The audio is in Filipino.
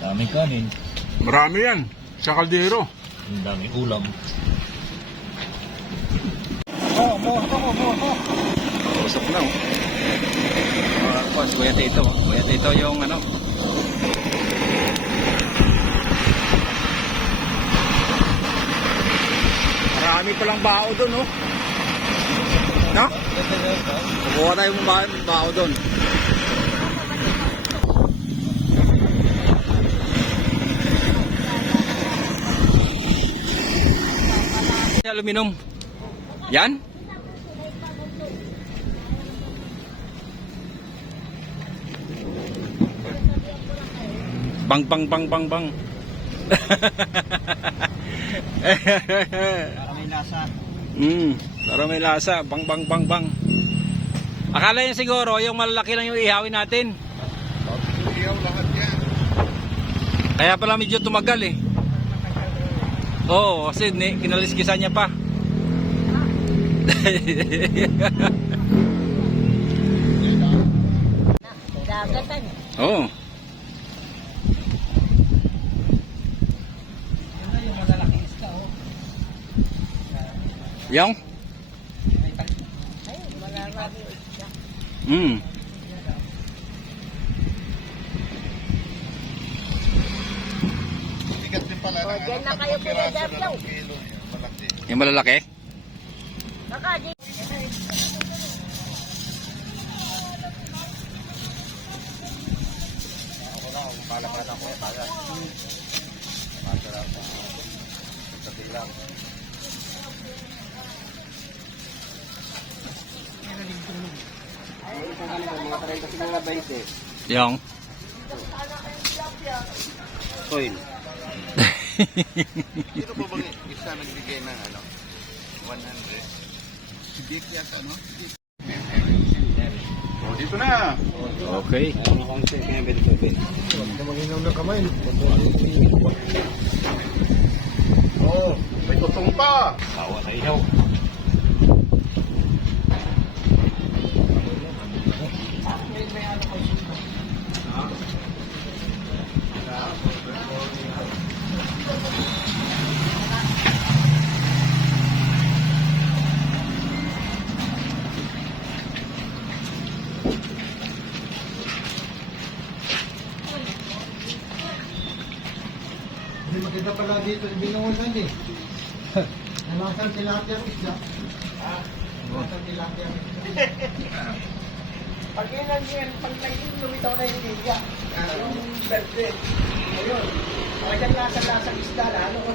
Daming kanin. Marami yan. Sa kaldero. Ang daming ulam. Usap na oh. Si Kuya Tito. Kuya Tito yung ano. Marami palang bao doon oh. No? Kukuha tayo ng bao doon. Aluminum. Yan? Bang bang bang bang bang. Para may lasa. Para may lasa. Bang bang bang bang. Akala niya siguro yung malalaki lang yung ihawin natin. Iyaw lahat yan. Kaya pala medyo tumagal eh. Oo, kasi kinaliskisan niya pa. Dagatan. Oo. Yung? Ay, malarami isda. Tigat din pala. O, dyan na kayo pinadablaw. Yung malalaki? Baka di. Yung? Oil. Sino ba bang isa nagbigay ng ano? 100? Si Dick yata, no? Oh, dito na. Okay. Mag-inaw na kamay. Oh, may tutong pa. Awa na ihaw. Hindi maganda pala dito sa binungan eh. Nalasang tilapia ang isda. Nalasang tilapia ang isda. Pag ilan yan, pag lumitaw na yung liga, yung birthday, ayun, talagang lasa-lasang isda, lalo